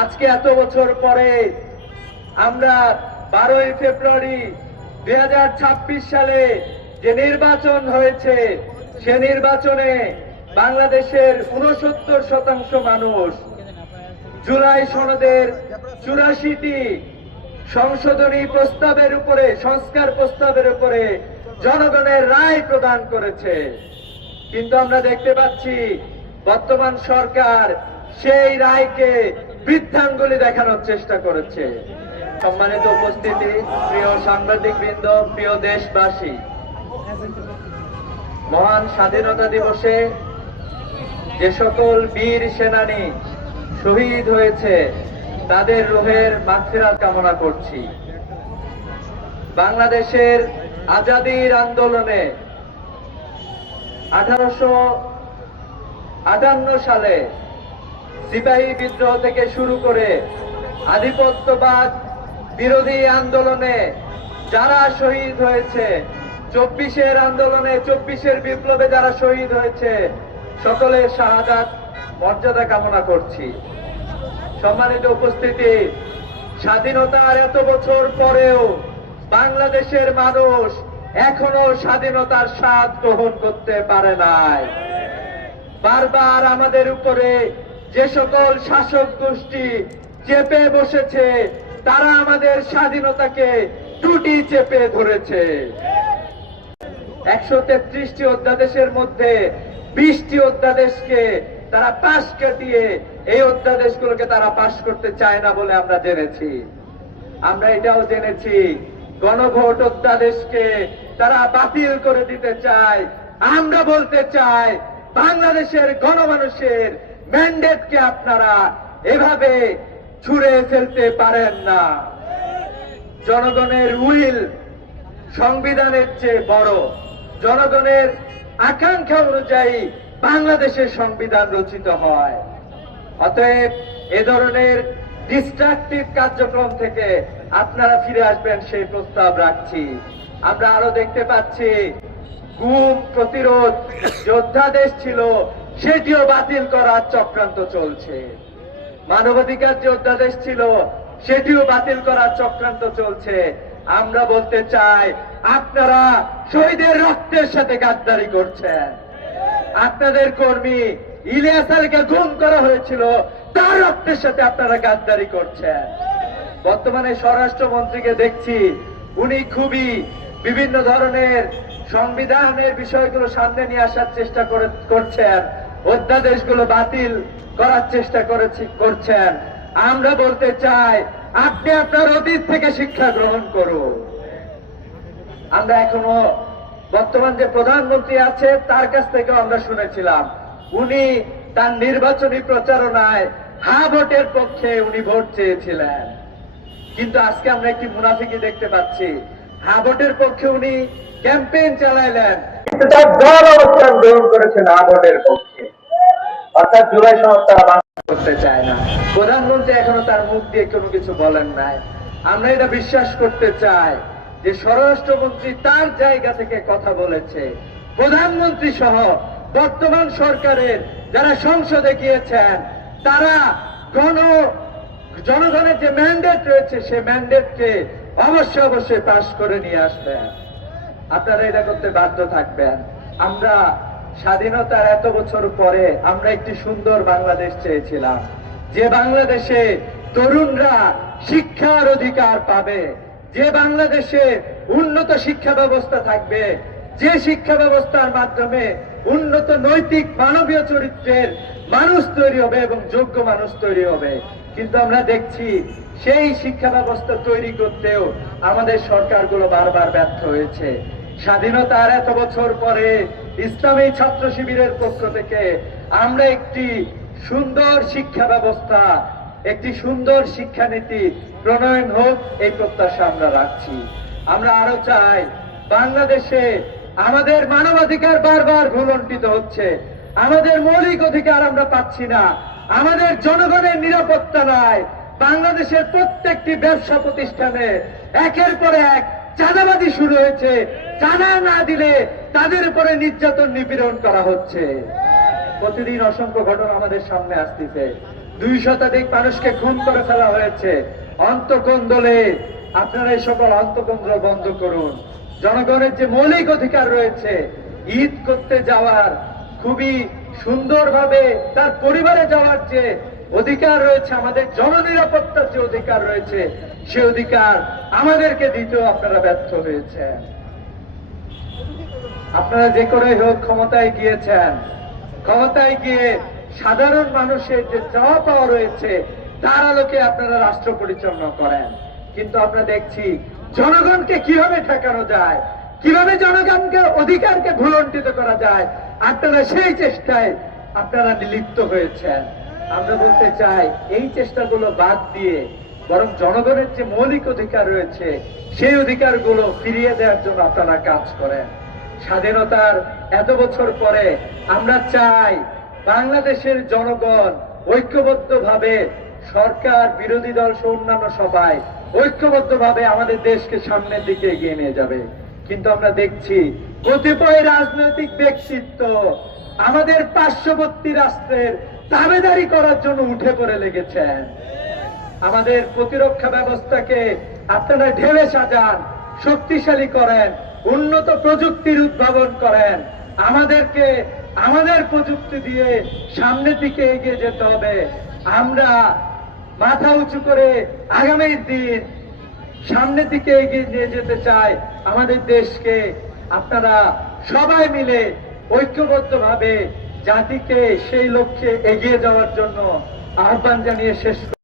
আজকে এত বছর পরে আমরা 12ই ফেব্রুয়ারি 2026 সালে যে নির্বাচন হয়েছে, সে নির্বাচনে বাংলাদেশের 69% মানুষ জুলাই সনদের 84টি সংশোধনী প্রস্তাবের উপরে, সংস্কার প্রস্তাবের উপরে জনগণের রায় প্রদান করেছে। কিন্তু আমরা দেখতে পাচ্ছি বর্তমান সরকার সেই রায়কে বৃদ্ধাঙ্গুলি দেখানোর চেষ্টা করেছে। সম্মানিত উপস্থিতি, প্রিয় সাংবাদিকবৃন্দ, প্রিয় দেশবাসী, মহান স্বাধীনতা দিবসে যে সকল বীর সেনানী শহীদ হয়েছে তাদের রুহের মাগফিরাত কামনা করছি। বাংলাদেশের আজাদীর আন্দোলনে 1858 সালে সিপাহী বিদ্রোহ থেকে শুরু করে আধিপত্যবাদ বিরোধী আন্দোলনে যারা শহীদ হয়েছে, 24-এর আন্দোলনে, 24-এর বিপ্লবে যারা শহীদ হয়েছে, সকলের শাহাদাত মর্যাদা কামনা করছি। সম্মানিত উপস্থিতি, স্বাধীনতার এত বছর পরেও বাংলাদেশের মানুষ এখনো স্বাধীনতার স্বাদ গ্রহণ করতে পারে নাই। বারবার আমাদের উপরে যে সকল শাসক গোষ্ঠী চেপে বসেছে, তারা আমাদের স্বাধীনতাকে টুটি চেপে ধরেছে। 133টি অধ্যাদেশের মধ্যে 20টি অধ্যাদেশকে তারা পাশ কাটিয়ে এই অধ্যাদেশগুলোকে তারা পাশ করতে চায় না বলে আমরা জেনেছি। আমরা এটাও জেনেছি গণভোট অধ্যাদেশকে তারা বাতিল করে দিতে চায়। আমরা বলতে চাই, বাংলাদেশের গণমানুষের ম্যান্ডেটকে আপনারা এভাবে ছুঁড়ে ফেলতে পারেন না। জনগণের উইল সংবিধানের চেয়ে বড়। জনগণের আকাঙ্ক্ষা অনুযায়ী বাংলাদেশের সংবিধান রচিত হয়। অতএব এ ধরনের ডিস্ট্রাকটিভ কার্যক্রম থেকে আপনারা ফিরে আসবেন সেই প্রস্তাব রাখছি। আমরা আরো দেখতে পাচ্ছি গুম প্রতিরোধ যে অধ্যাদেশ ছিল সেটিও বাতিল করার চক্রান্ত চলছে। মানবাধিকার যে অধ্যাদেশ ছিল সেটিও বাতিল করার চক্রান্ত চলছে। আমরা বলতে চাই, আপনারা শহীদের রক্তের সাথে গাদ্দারি করছেন। আপনাদের কর্মী ইলিয়াস আলীকে গুম করা হয়েছিল, তার রক্তের সাথে আপনারা গাদ্দারি করছেন। বর্তমানে স্বরাষ্ট্রমন্ত্রীকে দেখছি, উনি খুবই বিভিন্ন ধরনের সংবিধানের বিষয়গুলো সামনে নিয়ে আসার চেষ্টা করছেন, অধ্যাদেশগুলো বাতিল করার চেষ্টা করছেন। আমরা বলতে চাই, আপনি আপনার অতীত থেকে শিক্ষা গ্রহণ করুন। আমরা এখনো বর্তমান যে প্রধানমন্ত্রী আছে তার কাছ থেকে আমরা শুনেছিলাম উনি তার নির্বাচনী প্রচারণায় হা ভোটের পক্ষে উনি ভোট চেয়েছিলেন। কিন্তু আজকে আমরা একটি মুনাফিকি দেখতে পাচ্ছি, হা ভোটের পক্ষে উনি ক্যাম্পেইন চালাইলেন, কিন্তু তার দল অবস্থান গ্রহণ করেছেন হা ভোটের পক্ষে। অর্থাৎ জুলাই সনদ তারা বাস্তবায়ন করতে চায় না। প্রধানমন্ত্রী এখনো তার মুখ দিয়ে কোনো কিছু বলেন নাই। আমরা এটা বিশ্বাস করতে চাই যে স্বরাষ্ট্রমন্ত্রী তার জায়গা থেকে কথা বলেছে। প্রধানমন্ত্রী সহ বর্তমান সরকারের যারা সংসদে গিয়েছেন, তারা জনগণের যে ম্যান্ডেট রয়েছে সে ম্যান্ডেটকে অবশ্যই পাশ করে নিয়ে আসবেন। আপনারা এটা করতে বাধ্য থাকবেন। আমরা স্বাধীনতার এত বছর পরে আমরা একটি সুন্দর বাংলাদেশ চেয়েছিলাম, যে বাংলাদেশে তরুণরা শিক্ষার অধিকার পাবে, যে বাংলাদেশে উন্নত শিক্ষা ব্যবস্থা থাকবে, যে শিক্ষা ব্যবস্থার মাধ্যমে উন্নত নৈতিক মানবীয় চরিত্রের মানুষ তৈরি হবে এবং যোগ্য মানুষ তৈরি হবে। কিন্তু আমরা দেখছি সেই শিক্ষা ব্যবস্থা তৈরি করতেও আমাদের সরকারগুলো বারবার ব্যর্থ হয়েছে। স্বাধীনতার এত বছর পরে ইসলামী ছাত্র শিবিরের পক্ষ থেকে আমরা একটি সুন্দর শিক্ষা ব্যবস্থা, একটি সুন্দর শিক্ষানীতি প্রণয়ন হোক, এই প্রত্যাশা আমরা রাখছি। আমরা আরো চাই, বাংলাদেশে আমাদের মানবাধিকার বারবার ভুলণ্ঠিত হচ্ছে, আমাদের মৌলিক অধিকার আমরা পাচ্ছি না, আমাদের জনগণের নিরাপত্তা নাই। বাংলাদেশের প্রত্যেকটি ব্যবসা প্রতিষ্ঠানে একের পর এক চাঁদাবাজি শুরু হয়েছে। চাঁদা না দিলে তাদের উপরে নির্যাতন নিপীড়ন করা হচ্ছে। প্রতিদিন অসংখ্য ঘটনা আমাদের সামনে আসতেছে। 2 শতাধিক মানুষকে খুন করে ফেলা হয়েছে। অন্তকন্দলে আপনারা এই সকল অন্তকন্দল বন্ধ করুন। জনগণের যে মৌলিক অধিকার রয়েছে, ঈদ করতে যাওয়ার, খুবই সুন্দরভাবে তার পরিবারে যাওয়ার যে অধিকার রয়েছে, আমাদের জননিরাপত্তার যে অধিকার রয়েছে, সে অধিকার আমাদেরকে দিতেও আপনারা ব্যর্থ হয়েছেন। আপনারা যে করে হোক ক্ষমতায় গিয়েছেন, ক্ষমতায় গিয়ে সাধারণ মানুষের যে চাওয়া পাওয়া রয়েছে তার আলোকে আপনারা রাষ্ট্র পরিচালনা করেন। কিন্তু আমরা দেখছি জনগণকে কিভাবে ঠেকানো যায়, কিভাবে জনগণকে অধিকারকে ভুলণ্ঠিত করা যায়, আপনারা সেই চেষ্টায় আপনারা নিলিপ্ত হয়েছেন। আমরা বলতে চাই, এই চেষ্টাগুলো বাদ দিয়ে বরং জনগণের যে মৌলিক অধিকার রয়েছে সেই অধিকারগুলো ফিরিয়ে দেওয়ার জন্য আপনারা কাজ করেন। স্বাধীনতার এত বছর পরে আমরা চাই বাংলাদেশের জনগণ ঐক্যবদ্ধভাবে, সরকার বিরোধী দল সহ অন্যান্য সবাই ঐক্যবদ্ধভাবে আমাদের দেশকে সামনের দিকে এগিয়ে নিয়ে যাবে। কিন্তু আমরা দেখছি কতিপয় রাজনৈতিক ব্যক্তিত্ব আমাদের পার্শ্ববর্তী রাষ্ট্রের দাবেদারি করার জন্য উঠে পড়ে লেগেছেন। আমাদের প্রতিরক্ষা ব্যবস্থাকে আপনারা ঢেলে সাজান, শক্তিশালী করেন, উন্নত প্রযুক্তির উদ্ভাবন করেন। আমাদেরকে আমাদের প্রযুক্তি দিয়ে সামনের দিকে এগিয়ে যেতে হবে। আমরা মাথা উঁচু করে আগামীর দিন সামনের দিকে এগিয়ে নিয়ে যেতে চাই আমাদের দেশকে। আপনারা সবাই মিলে ঐক্যবদ্ধভাবে জাতিকে সেই লক্ষ্যে এগিয়ে যাওয়ার জন্য আহ্বান জানিয়ে শেষ